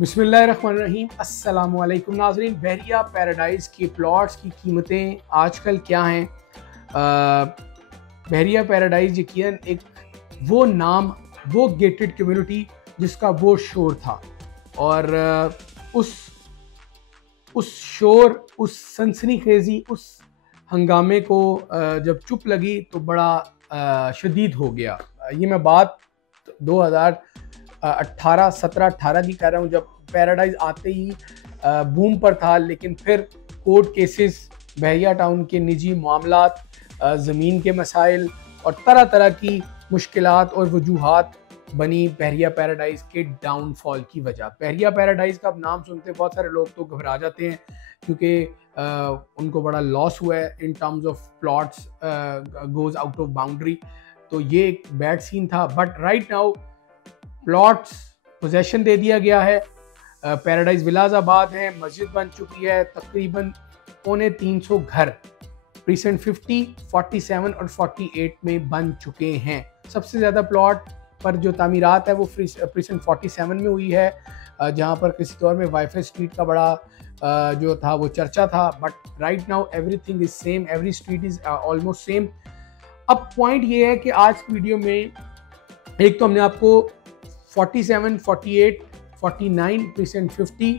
बिस्मिल्लाहिर्रहमानिर्रहीम। अस्सलामुअलैकुम नाज़रीन। बहरिया पैराडाइज़ के प्लॉट्स की कीमतें आजकल क्या हैं? बहरिया पैराडाइज़ यकीनन एक वो नाम, वो गेटेड कम्युनिटी जिसका वो शोर था, और उस शोर, उस सनसनीखेज़ी, उस हंगामे को जब चुप लगी तो बड़ा शदीद हो गया। ये मैं बात 2018 17 18 की कर रहा हूँ, जब पैराडाइज आते ही बूम पर था। लेकिन फिर कोर्ट केसेस, बहरिया टाउन के निजी मामलात, ज़मीन के मसाइल और तरह तरह की मुश्किलात और वजूहात बनी बहरिया पैराडाइज के डाउनफॉल की वजह। बहरिया पैराडाइज का अब नाम सुनते बहुत सारे लोग तो घबरा जाते हैं, क्योंकि उनको बड़ा लॉस हुआ है in terms of plots goes out of boundary. तो ये एक बैड सीन था। But right now plots possession दे दिया गया है। पैराडाइज विलाज आबाद है, मस्जिद बन चुकी है, तकरीबन 350 घर प्रीसेंट 50, 47 और 48 में बन चुके हैं। सबसे ज़्यादा प्लॉट पर जो तामीरात है वो प्रीसेंट 47 में हुई है, जहाँ पर किसी दौर में वाईफाई स्ट्रीट का बड़ा जो था वो चर्चा था। But right now everything is same, every street is almost same. अब पॉइंट ये है कि आज की वीडियो में एक तो हमने आपको 47, 48, 49, प्रीसेंट 50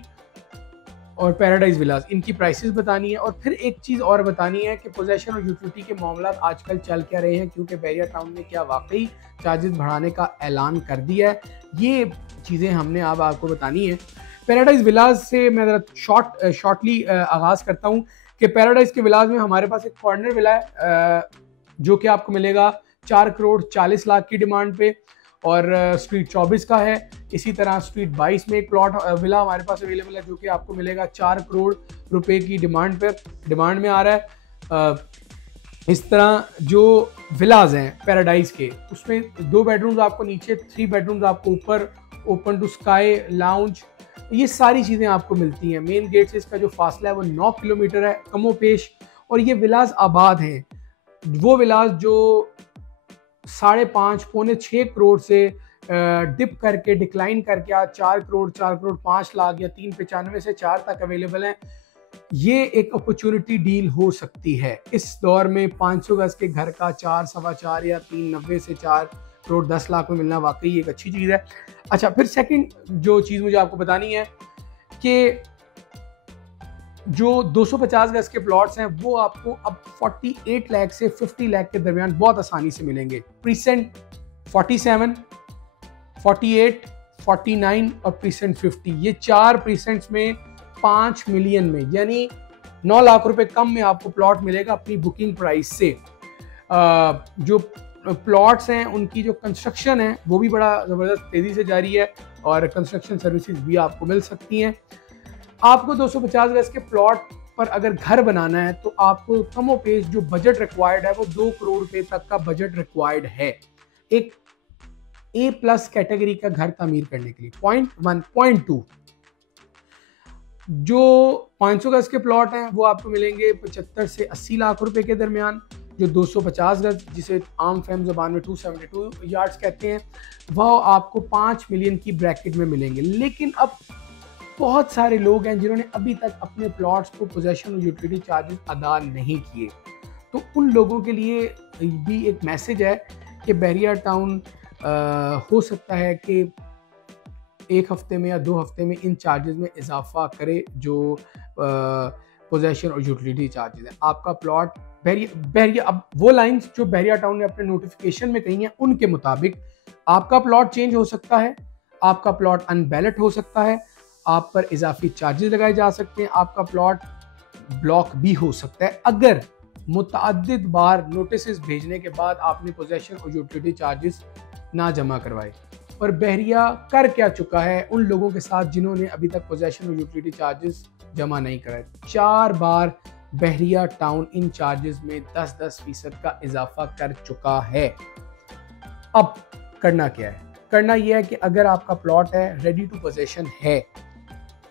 और पैराडाइज विलास इनकी प्राइसेस बतानी है, और फिर एक चीज़ और बतानी है कि पोजेशन और यूटिलिटी के मामला आजकल चल क्या रहे हैं, क्योंकि बहरिया टाउन ने क्या वाकई चार्जेस बढ़ाने का ऐलान कर दिया है। ये चीज़ें हमने अब आपको बतानी है। पैराडाइज विलास से मैं ज़रा शॉर्टली आगाज़ करता हूँ कि पैराडाइज के विलास में हमारे पास एक कॉर्नर विला है, जो कि आपको मिलेगा 4 करोड़ 40 लाख की डिमांड पे, और स्ट्रीट 24 का है। इसी तरह स्ट्रीट 22 में एक प्लॉट विला हमारे पास अवेलेबल है, जो कि आपको मिलेगा 4 करोड़ रुपए की डिमांड में आ रहा है। इस तरह जो विलाज हैं पैराडाइज के, उसमें 2 बेडरूम्स आपको नीचे, 3 बेडरूम्स आपको ऊपर, ओपन टू स्काई, लाउंज, ये सारी चीज़ें आपको मिलती हैं। मेन गेट से इसका जो फासला है वो 9 किलोमीटर है कमो पेश। और ये विलाज आबाद हैं, वो विलाज जो 5.5 पौने 6 करोड़ से डिप करके, डिक्लाइन करके आज 4 करोड़ 5 लाख या 3.95 से 4 तक अवेलेबल हैं। ये एक अपॉर्चुनिटी डील हो सकती है इस दौर में। 500 गज के घर का 4, सवा 4 या 3.90 से 4 करोड़ 10 लाख में मिलना वाकई एक अच्छी चीज़ है। अच्छा, फिर सेकंड जो चीज़ मुझे आपको बतानी है कि जो 250 गज के प्लॉट्स हैं वो आपको अब 48 लाख से 50 लाख के दरमियान बहुत आसानी से मिलेंगे। प्रीसेंट 47, 48, 49 और प्रीसेंट 50, ये 4 प्रीसेंट्स में 5 मिलियन में, यानी 9 लाख रुपए कम में आपको प्लॉट मिलेगा अपनी बुकिंग प्राइस से। जो प्लॉट्स हैं उनकी जो कंस्ट्रक्शन है वो भी बड़ा ज़बरदस्त तेज़ी से जारी है, और कंस्ट्रक्शन सर्विसेज भी आपको मिल सकती हैं। आपको 250 गज के प्लॉट पर अगर घर बनाना है तो आपको कमो पेश जो बजट रिक्वायर्ड है वो 2 करोड़ रुपए तक का बजट रिक्वायर्ड है एक A+ कैटेगरी का घर तामीर करने के लिए। पॉइंट 1। पॉइंट 2, जो 500 गज के प्लॉट हैं वो आपको मिलेंगे 75 से 80 लाख रुपए के दरमियान। जो 250 गज, जिसे आम फैम ज़बान में 272 यार्ड्स कहते हैं, वह आपको 5 मिलियन की ब्रैकेट में मिलेंगे। लेकिन अब बहुत सारे लोग हैं जिन्होंने अभी तक अपने प्लॉट्स को पोजेशन और यूटिलिटी चार्जेस अदा नहीं किए, तो उन लोगों के लिए भी एक मैसेज है कि बहरिया टाउन हो सकता है कि 1 हफ्ते में या 2 हफ्ते में इन चार्जेस में इजाफा करे, जो पोजेशन और यूटिलिटी चार्जेस हैं। आपका प्लॉट बहरिया अब वो लाइंस जो बहरिया टाउन ने अपने नोटिफिकेशन में कही हैं, उनके मुताबिक आपका प्लॉट चेंज हो सकता है, आपका प्लॉट अनबैलेट हो सकता है, आप पर इजाफी चार्जेस लगाए जा सकते हैं, आपका प्लॉट ब्लॉक भी हो सकता है अगर मुतअद्दिद बार नोटिस भेजने के बाद आपने पोजेशन और यूटिलिटी चार्जेस ना जमा करवाए। और बहरिया कर क्या चुका है उन लोगों के साथ जिन्होंने अभी तक पोजेशन और यूटिलिटी चार्जेस जमा नहीं कराए? 4 बार बहरिया टाउन इन चार्जेस में 10% का इजाफा कर चुका है। अब करना क्या है? करना यह है कि अगर आपका प्लॉट है, रेडी टू पोजेशन है,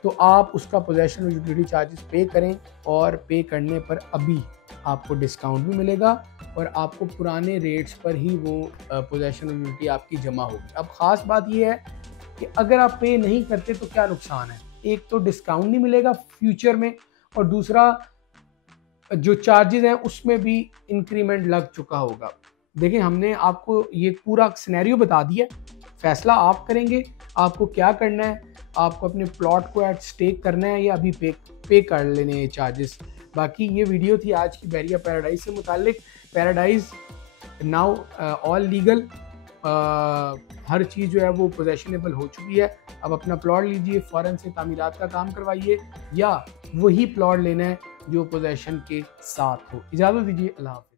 तो आप उसका पोजेशन और यूटिलिटी चार्जेस पे करें, और पे करने पर अभी आपको डिस्काउंट भी मिलेगा और आपको पुराने रेट्स पर ही वो पोजेशन और यूटिलिटी आपकी जमा होगी। अब ख़ास बात यह है कि अगर आप पे नहीं करते तो क्या नुकसान है। एक तो डिस्काउंट नहीं मिलेगा फ्यूचर में, और दूसरा जो चार्जेस हैं उसमें भी इंक्रीमेंट लग चुका होगा। देखिए हमने आपको ये पूरा सिनेरियो बता दिया, फैसला आप करेंगे आपको क्या करना है, आपको अपने प्लॉट को एट स्टेक करना है या अभी पे कर लेने हैं चार्जेस। बाकी ये वीडियो थी आज की बहरिया पैराडाइज से मुतालिक। पैराडाइज नाउ ऑल लीगल, हर चीज़ जो है वो पोजेशनेबल हो चुकी है। अब अपना प्लॉट लीजिए, फ़ौरन से तामीरात का काम करवाइए, या वही प्लॉट लेना है जो पोजेशन के साथ हो। इजाज़त दीजिए, अल्लाह हाफ़िज़।